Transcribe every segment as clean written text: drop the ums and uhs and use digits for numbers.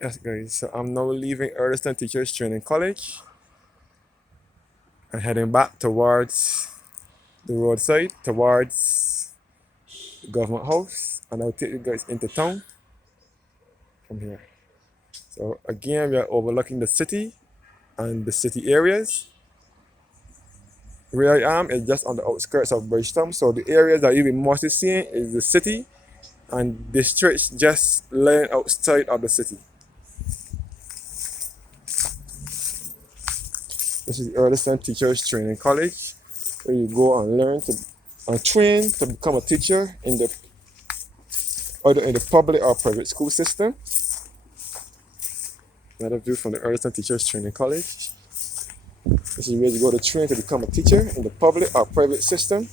Yes, guys. So I'm now leaving Erdiston Teachers Training College and heading back towards the roadside, towards the government house, and I'll take you guys into town from here. So again, we are overlooking the city and the city areas. Where I am is just on the outskirts of Bridgetown. So the areas that you'll be mostly seeing is the city and districts just lying outside of the city. This is the Erdiston Teachers Training College, where you go and learn to and train to become a teacher in the either in the public or private school system. Another view from the Erdiston Teachers Training College. This is where you go to train to become a teacher in the public or private system.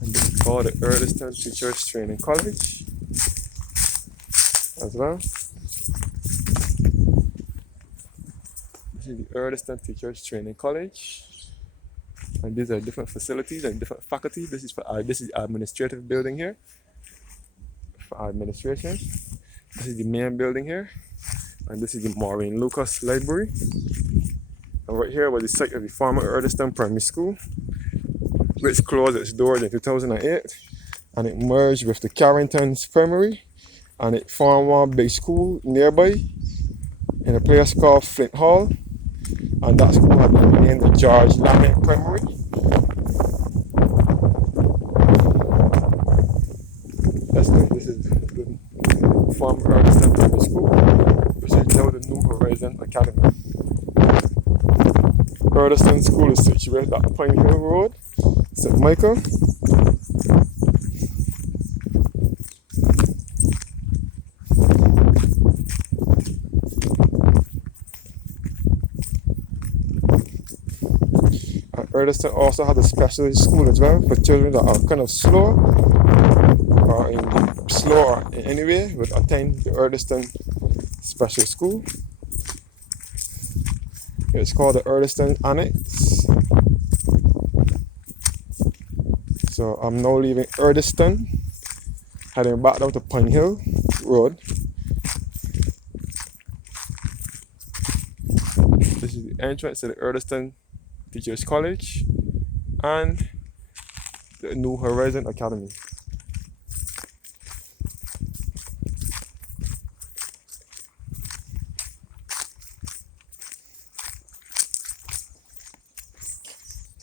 And this is called the Erdiston Teachers Training College as well. This is the Erdiston Teachers Training College. And these are different facilities and different faculty. This is the administrative building here for administration. This is the main building here, and this is the Maureen Lucas Library. And right here was the site of the former Erdiston Primary School, which closed its doors in 2008, and it merged with the Carrington's Primary, and it formed one big school nearby in a place called Flint Hall. And that school had been named the George Lamont Primary. This is the former Erdiston Primary School, which is now the New Horizon Academy. Erdiston School is situated at Pine Hill Road, St. Michael. Erdiston also has a special school as well for children that are kind of slow or in any way would attend the Erdiston Special School. It's called the Erdiston Annex. So I'm now leaving Erdiston, heading back down to Pine Hill Road. This is the entrance to the Erdiston Teachers College and the New Horizon Academy.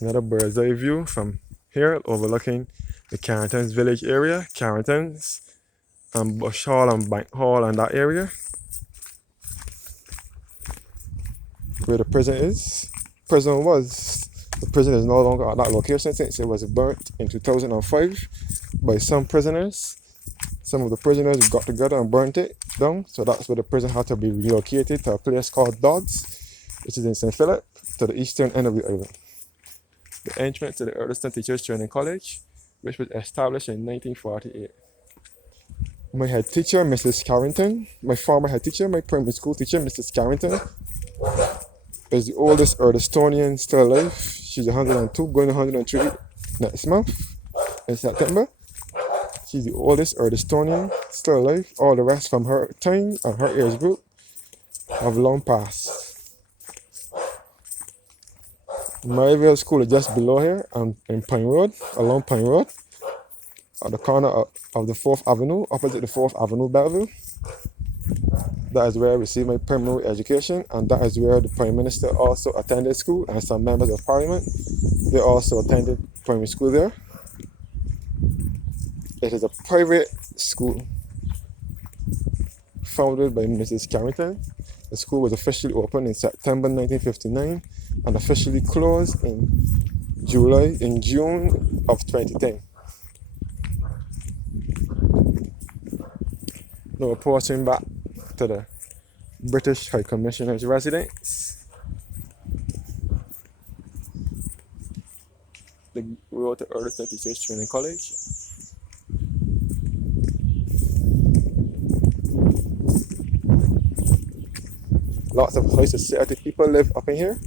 Another bird's eye view from here overlooking the Carrington's village area, Carrington's and Bush Hall and Bank Hall and that area where the prison is. Prison was. The prison is no longer at that location since it was burnt in 2005 by some prisoners. Some of the prisoners got together and burnt it down, so that's where the prison had to be relocated to a place called Dodds, which is in St. Philip, to the eastern end of the island. The entrance to the Erdiston Teachers Training College, which was established in 1948. My head teacher, Mrs. Carrington, my former head teacher, my primary school teacher, Mrs. Carrington, is the oldest Erdistonian still alive. She's 102, going to 103 next month in September. She's the oldest Erdistonian still alive. All the rest from her time and her age group have long passed. Maryville School is just below here and in Pine Road, along Pine Road, at the corner of the 4th Avenue, opposite the 4th Avenue Beverly. That is where I received my primary education, and that is where the Prime Minister also attended school, and some members of Parliament, they also attended primary school there. It is a private school founded by Mrs. Carrington. The school was officially opened in September 1959 and officially closed in June of 2010. Now reporting back to the British High Commissioner's residence. The road to Erdiston Teachers Training College. Lots of high society people live up in here.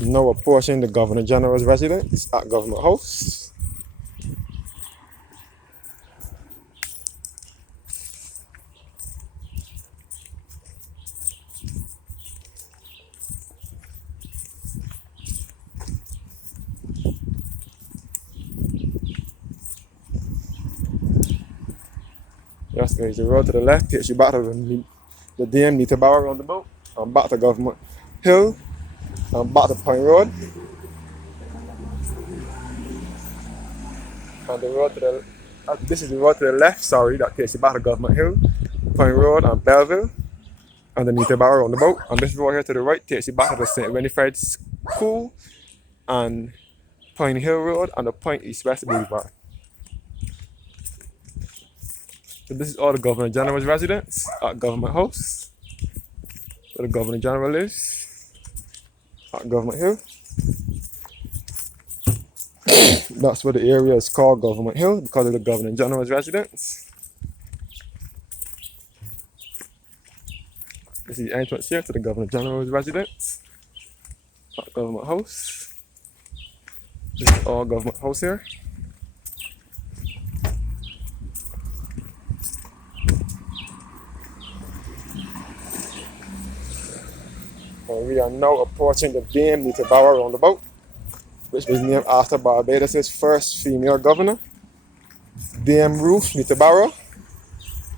Now approaching the Governor General's residence at Government House. Yes, guys, the road to the left takes you back to the DM Neterborough roundabout, and back to Government Hill, and back to Point Road. And the road to the this is the road to the left, sorry, that takes you back to Government Hill, Point Road, and Belleville, and the Neterborough roundabout. And this road here to the right takes you back to the St. Winifred School, and Pine Hill Road, and the Point East West Boulevard. So this is all the Governor General's residence at Government House, where the Governor General lives, at Government Hill. That's what the area is called, Government Hill, because of the Governor General's residence. This is the entrance here to the Governor General's residence at Government House. This is all Government House here. And we are now approaching the Dame Neterborough roundabout, which was named after Barbados' first female governor, Dame Ruth Neterborough,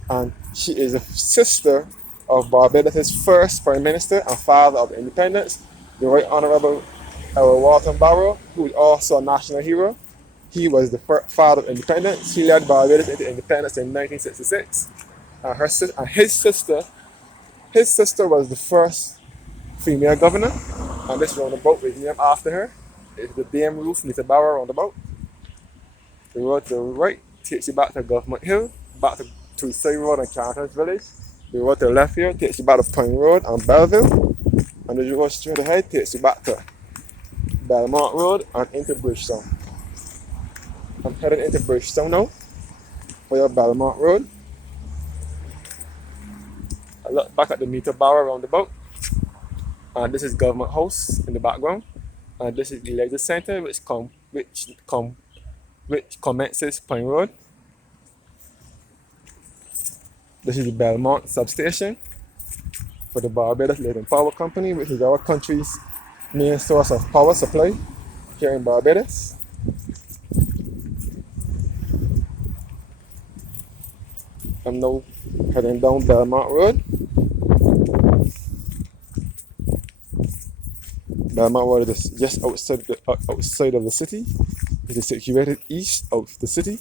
and she is the sister of Barbados' first Prime Minister and father of the independence, the Right Honourable Edward Walton Barrow, who is also a national hero. He was the father of independence. He led Barbados into independence in 1966, and his sister was the first female governor, and this roundabout is named after her. It's the Dame Ruth Neterborough roundabout. The road to the right takes you back to Government Hill, back to Tweedside Road and Carrington's Village. The road to the left here takes you back to Pine Road and Belleville, and the road straight ahead takes you back to Belmont Road and into Bridgetown. I'm headed into Bridgetown now, via Belmont Road. I look back at the Neterborough roundabout, and this is Government House in the background, and this is the Leisure Centre, which commences Pine Road. This is the Belmont substation for the Barbados Lighting Power Company, which is our country's main source of power supply here in Barbados. I'm now heading down Belmont Road. Belmont Road is just outside of the city. It is situated east of the city.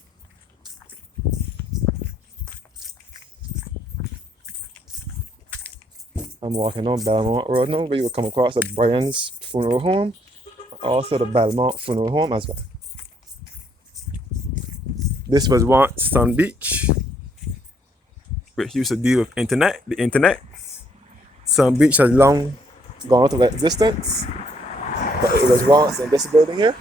I'm walking on Belmont Road now, where you will come across the Brian's Funeral Home, also the Belmont Funeral Home as well. This was once Sun Beach, which used to deal with the internet. Sun Beach has long gone out of existence, but it was once in this building here.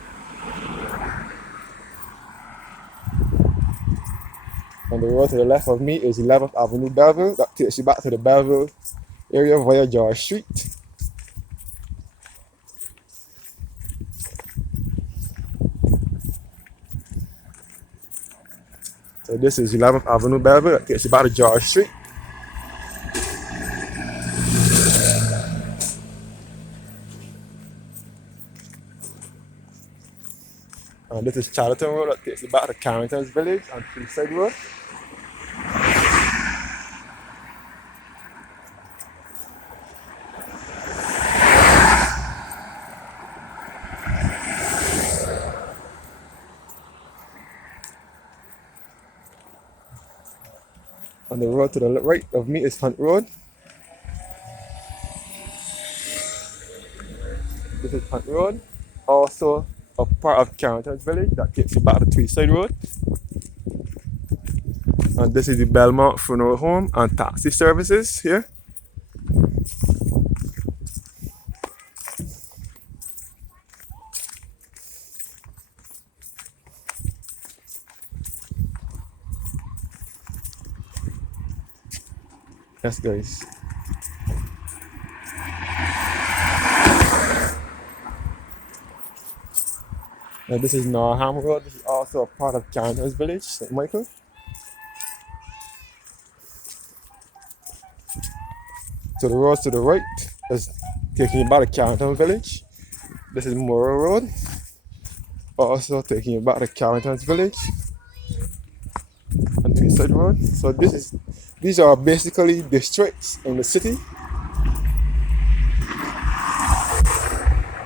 And the road to the left of me is 11th Avenue Beverly. That takes you back to the Belleville area via George Street. So this is 11th Avenue Beverly. That takes you back to George Street. And this is Charlton Road. That takes you back to Carrington's Village and Tweedside Road. And the road to the right of me is Hunt Road. This is Hunt Road, also a part of Carrington's Village. That takes you back to Tweedside Road. And this is the Belmont Funeral Home and taxi services here. Yes, guys. Now this is Norham Road. This is also a part of Carrington's Village, St. Michael. So the road to the right is taking you back to Carrington Village. This is Morrow Road, also taking you back to Carrington's Village and Tweedside Road. So these are basically districts in the city.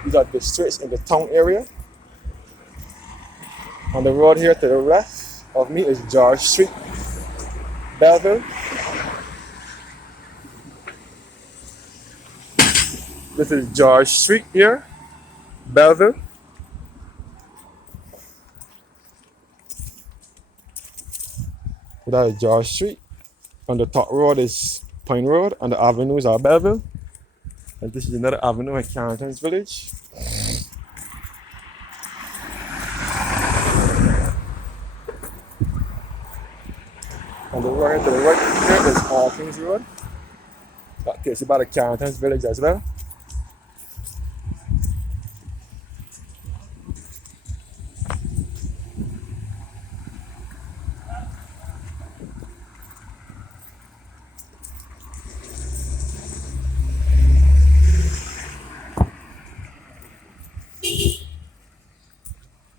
These are districts in the town area. On the road here to the left of me is George Street, Belleville. This is George Street here, Belleville. That is George Street. On the top road is Pine Road, and the avenues are Belleville. And this is another avenue in Carrington's Village. On the road here to the right here is Hawkins Road. That takes you back to Carrington's Village as well.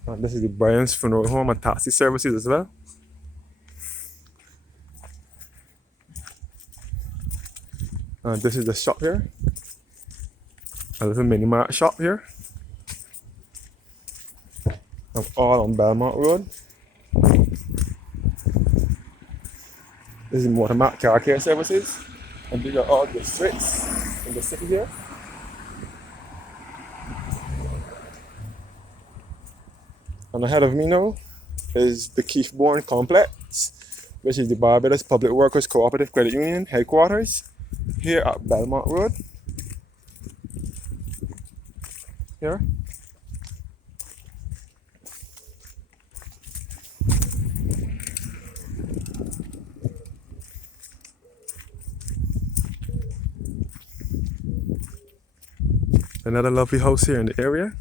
And this is the Brian's Funeral Home and taxi services as well. And this is the shop here. A little mini mart shop here. I'm all on Belmont Road. This is Motormat Car Care Services. And these are all districts in the city here. And ahead of me now is the Bourne complex, which is the Barbados Public Workers Cooperative Credit Union headquarters here at Belmont Road. Here. Another lovely house here in the area.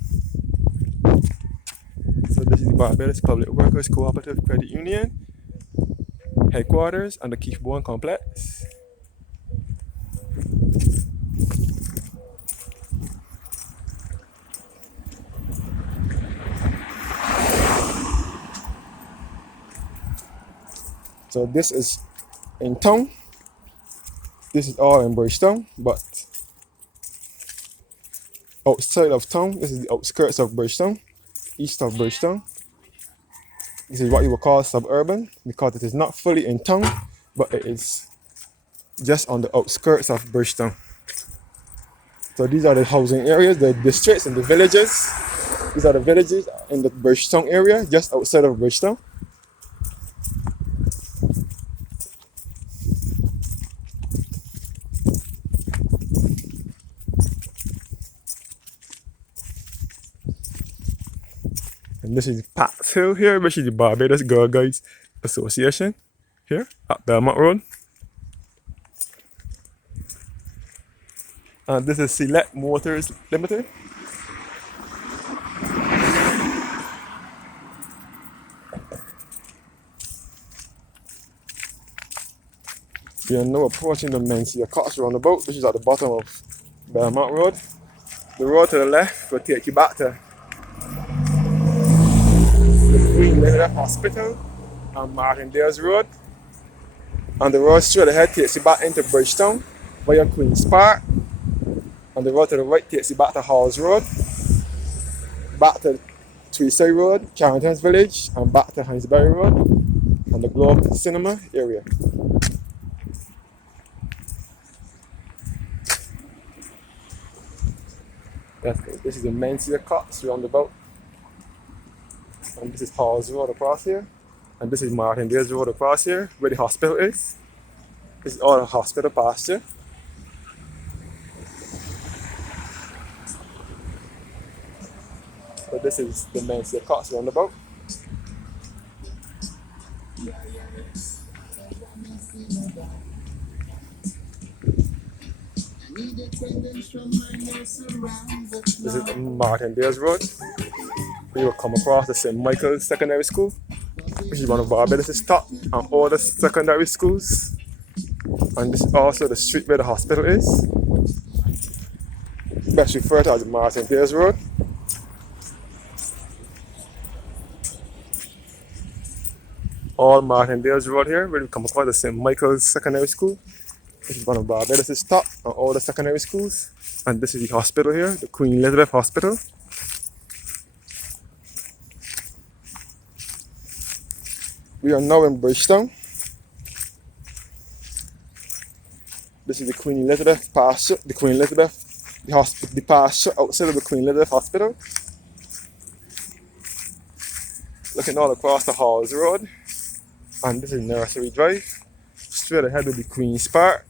So this is the Barbados Public Workers Cooperative Credit Union headquarters and the Bourne complex. So this is in town. This is all in Bridgetown, but outside of town, this is the outskirts of Bridgetown, east of Bridgetown. This is what you would call suburban because it is not fully in town, but it is just on the outskirts of Bridgetown. So these are the housing areas, the districts and the villages. These are the villages in the Bridgetown area, just outside of Bridgetown. And this is Pat's Hill here, which is the Barbados Girl Guides Association here at Belmont Road. And this is Select Motors Limited. We are now approaching the Mencia Cox roundabout, which is at the bottom of Belmont Road. The road to the left will take you back to Queen Elizabeth Hospital on Martindale's Road. And the road straight ahead takes you back into Bridgetown via Queen's Park. And the road to the right takes you back to Halls Road, back to Tweedside Road, Carrington's Village, and back to Hinesbury Road and the Globe Cinema area. This is the Mencia Cox roundabout. And this is Halls Road across here. And this is Martindale's Road across here, where the hospital is. This is all the hospital pasture. So this is the Mencia Cox roundabout. This is Martindale's Road. You will come across the St. Michael's Secondary School, which is one of Barbados' top and oldest secondary schools. And this is also the street where the hospital is. Best referred to as Martindale's Road. All Martindale's Road here, where we come across the St. Michael's Secondary School, which is one of Barbados' top and oldest secondary schools. And this is the hospital here, the Queen Elizabeth Hospital. We are now in Bridgetown. This is the Queen Elizabeth pasture, the pasture outside of the Queen Elizabeth Hospital. Looking all across the Halls Road. And this is Nursery Drive. Straight ahead will be Queen's Park.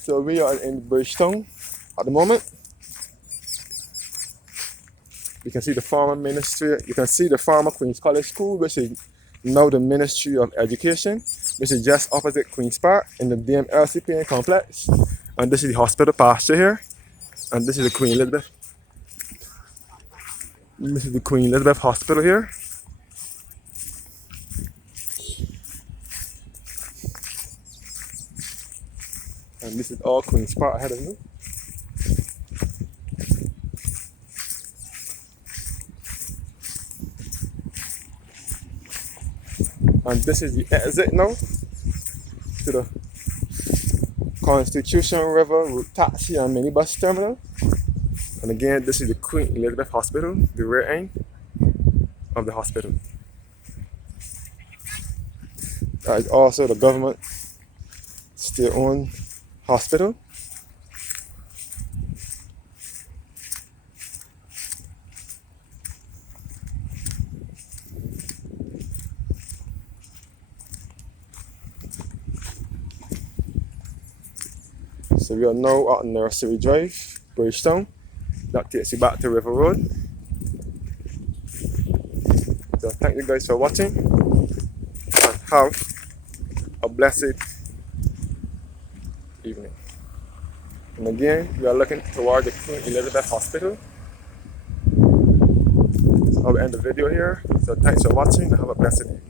So we are in Bridgetown at the moment. You can see the former ministry, you can see the former Queen's College School, which is now the Ministry of Education, which is just opposite Queen's Park in the DMLCPN complex. And this is the hospital pasture here. And this is the Queen Elizabeth. This is the Queen Elizabeth Hospital here. And this is all Queen's Park ahead of me. And this is the exit now to the Constitution River Route Taxi and Minibus Terminal. And again, this is the Queen Elizabeth Hospital, the rear end of the hospital. That is also the government state-owned hospital. So we are now at Nursery Drive, Bridgetown. That takes you back to River Road. So thank you guys for watching and have a blessed evening. And again, we are looking toward the Queen Elizabeth Hospital. So I'll end the video here. So thanks for watching and have a blessed day.